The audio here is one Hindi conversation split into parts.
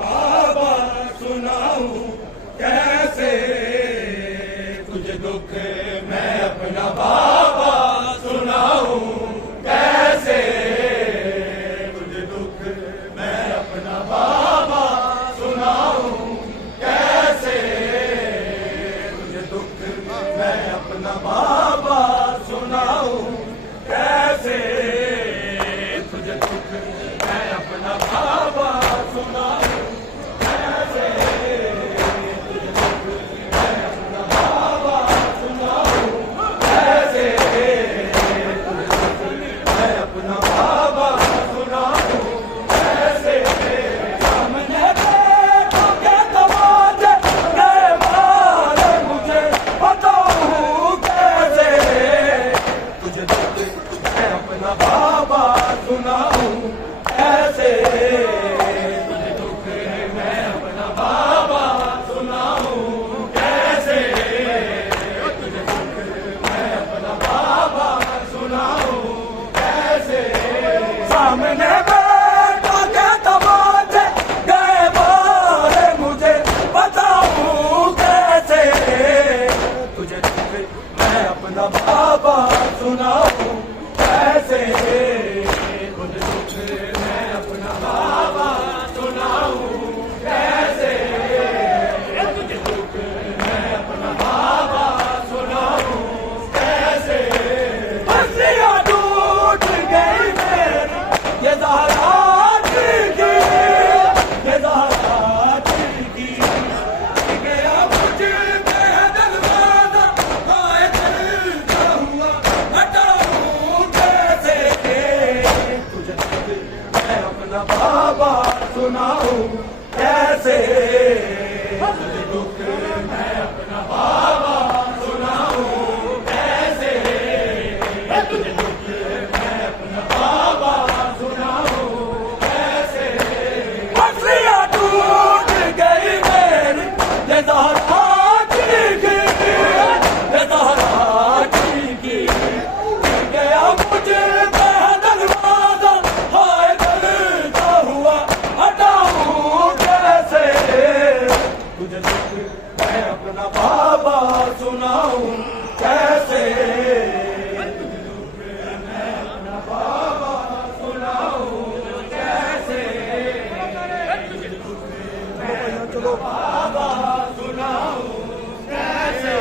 बाबा सुनाऊं कैसे तुझे दुख मैं अपना बाबा सुनाऊं कैसे तुझे दुख मैं अपना बाबा सुनाऊं कैसे तुझे दुख मैं अपना बाबा सुनाऊं कैसे तुझे दुख मैं अपना बाबा सुनाऊं बाबा सुनाऊं ऐसे तुझे दुख मैं अपना बाबा सुनाऊं कैसे तुझे दुख मैं अपना बाबा सुनाऊं कैसे सामने बैठा के तमाचे गए मारे मुझे बताऊं कैसे तुझे दुख मैं अपना बाबा सुनाऊं कैसे तुझे दुख मैं अपना बाबा सुनाऊं कैसे तुझे दुख मैं अपना बाबा सुनाऊं कैसे हंसियां टूट गई मेरी ये ज़हरात की ये ज़हरात की गया मुझे दरवाजा आए दिल का हुआ हटाऊं बाबा सुनाऊं कैसे तुझे दुख मैं अपना बाबा सुनाऊं कैसे तुझे दुख मैं अपना बाबा सुनाऊं कैसे हंसियां टूट गई मेरी ये ज़हरात की ये ज़हरात की गया मुझे दरवाजा हाय तुझे दुख मैं अपना बाबा सुनाऊं कैसे तुझे दुख मैं अपना बाबा सुनाऊं कैसे तुझे दुख मैं अपना बाबा सुनाऊं कैसे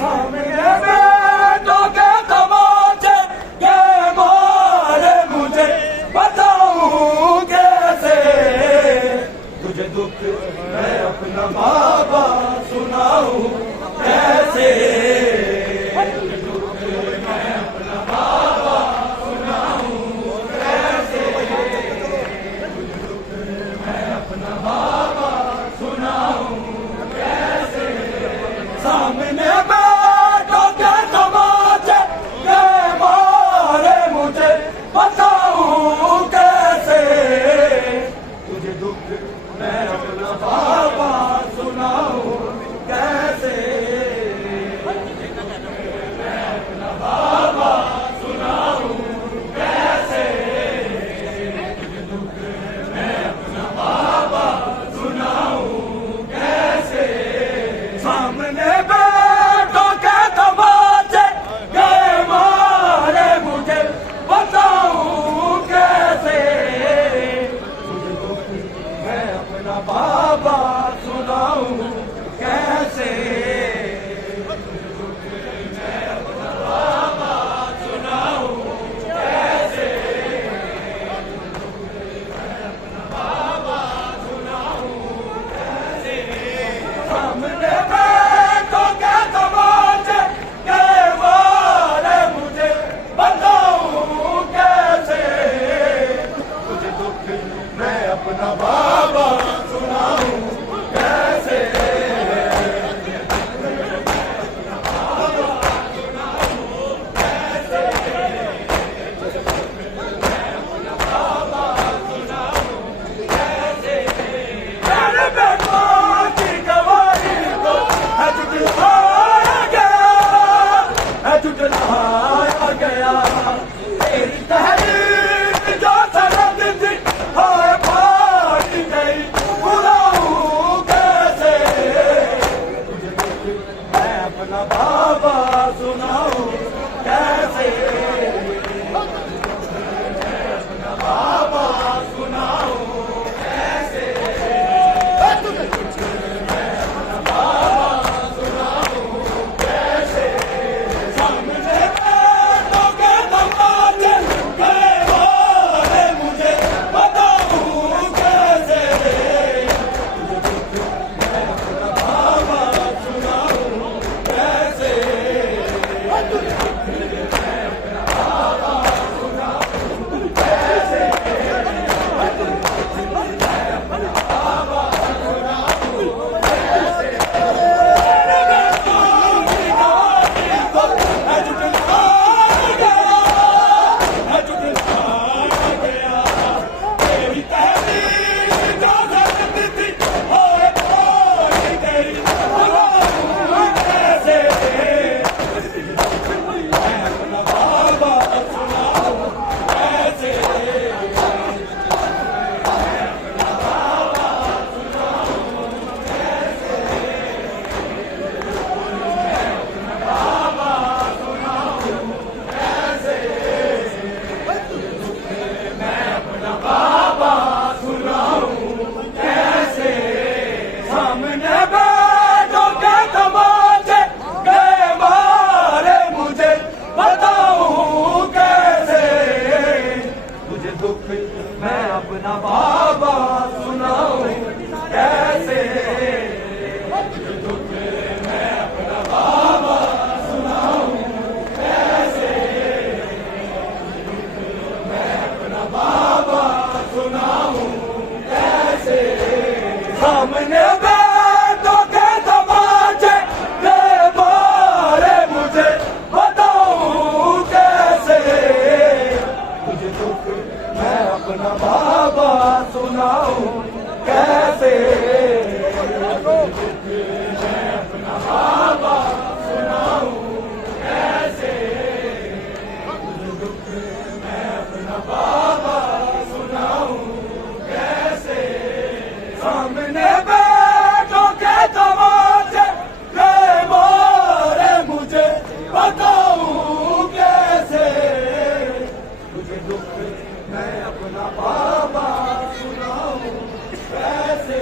सामने बैठो के तमाचे के मारे मुझे बताऊं कैसे तुझे दुख मैं अपना बाबा सुनाऊं कैसे तुझे दुख मैं अपना बाबा सुनाऊं कैसे तुझे दुख मैं अपना बाबा सुनाऊं कैसे सामने बैठो के तमाचे के मारे मुझे बताऊं कैसे तुझे दुख मैं अपना बाबा सुनाऊं कैसे मैं अपना बाबा सुनाऊं कैसे तुझे दुख मैं अपना बाबा सुनाऊं कैसे सामने बैठो के तमाचे के मारे मुझे बताऊं कैसे तुझे दुख मैं अपना बाबा सुनाऊं कैसे तुझे दुख मैं अपना बाबा सुनाऊं कैसे मैं अपना बाबा सुनाऊं कैसे सामने बैठो के तमाचे के मारे मुझे बताऊं कैसे तुझे दुख मैं अपना बाबा सुना सामने बैठो के तमाचे के मारे मुझे बताऊं कैसे तुझे दुख मैं अपना बाबा सुनाऊं कैसे मैं अपना बाबा सुनाऊं कैसे तुझे दुख मैं अपना बाबा सुनाऊं कैसे सामने बैठो के तमाचे के मारे मुझे बताऊं कैसे तुझे दुख मैं अपना बाबा सुनाऊं कैसे